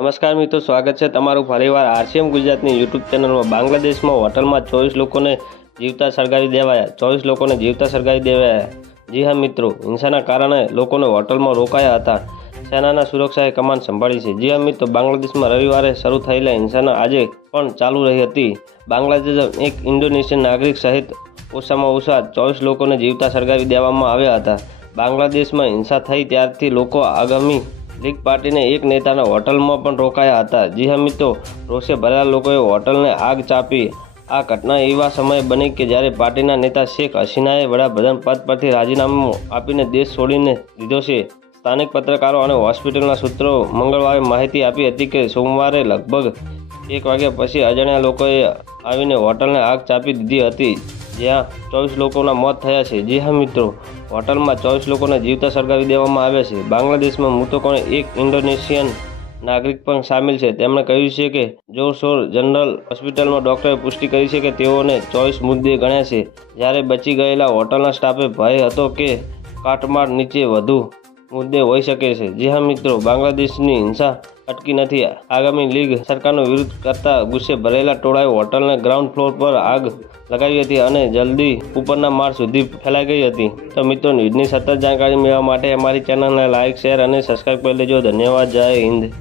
નમસ્કાર મિત્રો, સ્વાગત છે તમારું ફરીવાર આરસીએમ ગુજરાતની યુટ્યુબ ચેનલમાં। બાંગ્લાદેશમાં હોટલમાં 24 લોકોને જીવતા સળગાવી દેવાયા। 24 લોકોને જીવતા સળગાવી દેવાયા। જી હા મિત્રો, હિંસાના કારણે લોકોને હોટલમાં રોકાયા હતા। સેનાના સુરક્ષાએ કમાન સંભાળી છે। જી હા મિત્રો, બાંગ્લાદેશમાં રવિવારે શરૂ થયેલા હિંસાના આજે પણ ચાલુ રહી હતી। બાંગ્લાદેશમાં એક ઇન્ડોનેશિયન નાગરિક સહિત ઓછામાં ઓછા 24 લોકોને જીવતા સળગાવી દેવામાં આવ્યા હતા। બાંગ્લાદેશમાં હિંસા થઈ ત્યારથી લોકો આગામી લીગ પાર્ટીના એક નેતાના હોટલમાં પણ રોકાયા હતા। જી હા મિત્રો, રોષે ભરેલા લોકોએ હોટલને આગ ચાંપી। આ ઘટના એવા સમયે બની કે જ્યારે પાર્ટીના નેતા શેખ હસીનાએ વડાપ્રધાન પદ પરથી રાજીનામું આપીને દેશ છોડીને દીધો છે। સ્થાનિક પત્રકારો અને હોસ્પિટલના સૂત્રો મંગળવારે માહિતી આપી હતી કે સોમવારે લગભગ 1 વાગ્યા પછી અજાણ્યા લોકોએ આવીને હોટલને આગ ચાંપી દીધી હતી, જ્યાં 24 લોકોના મોત થયા છે। જી હા મિત્રો, હોટલમાં 24 લોકોને જીવતા સળગાવી દેવામાં આવ્યા છે। બાંગ્લાદેશમાં મૃતકોને એક ઇન્ડોનેશિયન નાગરિક પણ સામેલ છે। તેમણે કહ્યું છે કે જોરશોર જનરલ હોસ્પિટલમાં ડોક્ટરે પુષ્ટિ કરી છે કે તેઓને 24 મૃતદેહ ગણ્યા છે, જ્યારે બચી ગયેલા હોટલના સ્ટાફે ભય હતો કે કાટમાળ નીચે વધુ મૃતદેહ હોઈ શકે છે। જી હા મિત્રો, બાંગ્લાદેશની હિંસા અટકી નથી। આગામી લીગ સરકારનો વિરોધ કરતા ગુસ્સે ભરેલા ટોળાએ હોટલને ગ્રાઉન્ડ ફ્લોર પર આગ લગાવી હતી અને જલ્દી ઉપરના માળ સુધી ફેલાઈ ગઈ હતી। તો મિત્રો, ન્યૂઝની સતત જાણકારી મેળવવા માટે અમારી ચેનલને લાઇક, શેર અને સબસ્ક્રાઇબ કરી લેજો। ધન્યવાદ। જય હિન્દ।